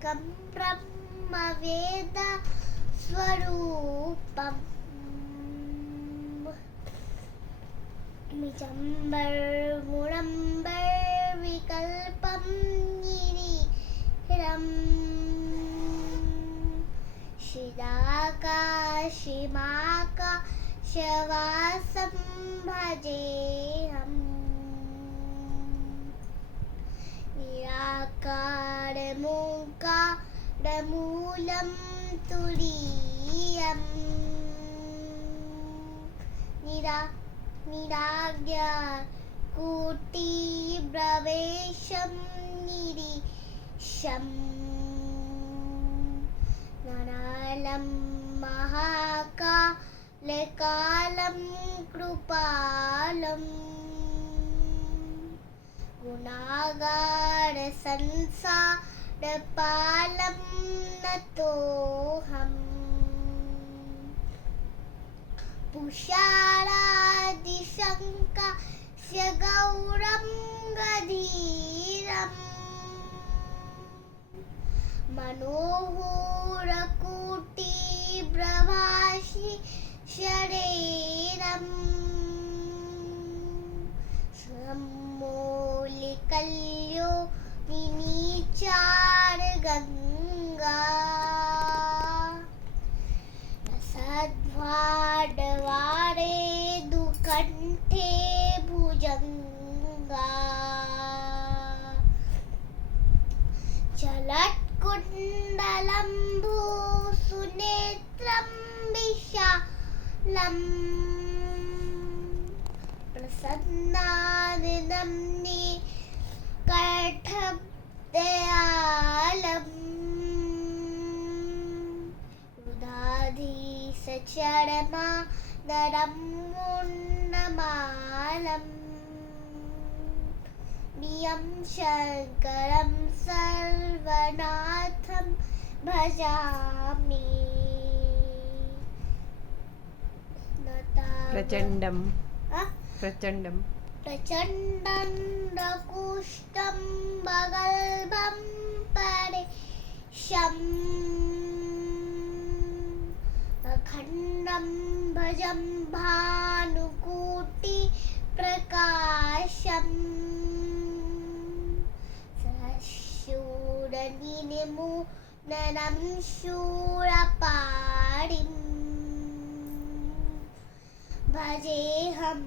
एकं ब्रह्म वेद स्वरूपम् निजम्बर्गुणम्बर्विकल्पं निरीहम् शिदाकाशिमाकाशवासं भजेऽहम् निराकारमूकारमूलं तुरीयम् निराज्ञाकोटिप्रवेशं निरीशम् नरालं महाकालकालं कृपालं गुणागारसंसारपालं नतोऽहम् पुषारादिशङ्कास्य गौरं गधीरम् मनोहरकोटिप्रभासि शरीरम् सम्मौलिकल्यो निनीचारगङ्गा सद्वाडवारे दुकण्ठे भुजङ्गा चलत्कुण्डलं भूसुनेत्रं विशालम् प्रसन्नाननं निकटदयालम् रुदाधीशचरमा नरं मुन्नमालम् नियं शङ्करं सर्वनाथं भजामि प्रचण्डं प्रचण्डं प्रचण्डं प्रकुष्टं बगल्भं परेशम् अखण्डं भजं भानुकोटिप्रकाशम् सहशूरनिर्मूलनं शूरपाणिम् भजेऽहं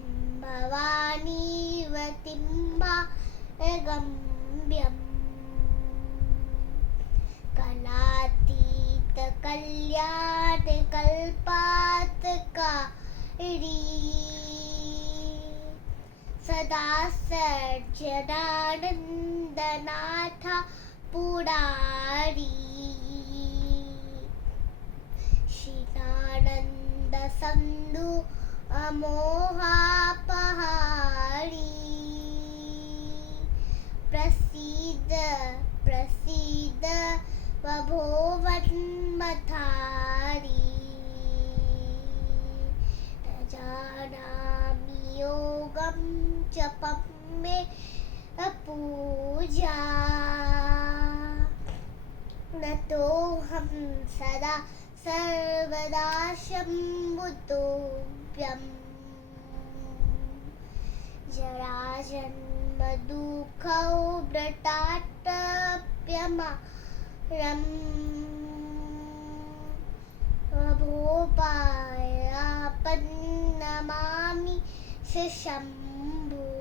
भवानीवतीं भागम्यम् कलातीतकल्याणकल्पातकारी सदा सज्जनानन्दनाथ पुरारी शीलानन्दसन्धु अमोहापहारी प्रसीद प्रसीद वभोवन्मथारी न जानामि योगं जपं मे पूजा नतोऽहं सदा सर्वदा शम्भुतोऽप्यम् जराजन्मदुःखौ व्रताटप्यमरम् भोपायापन्नमामि शम्भो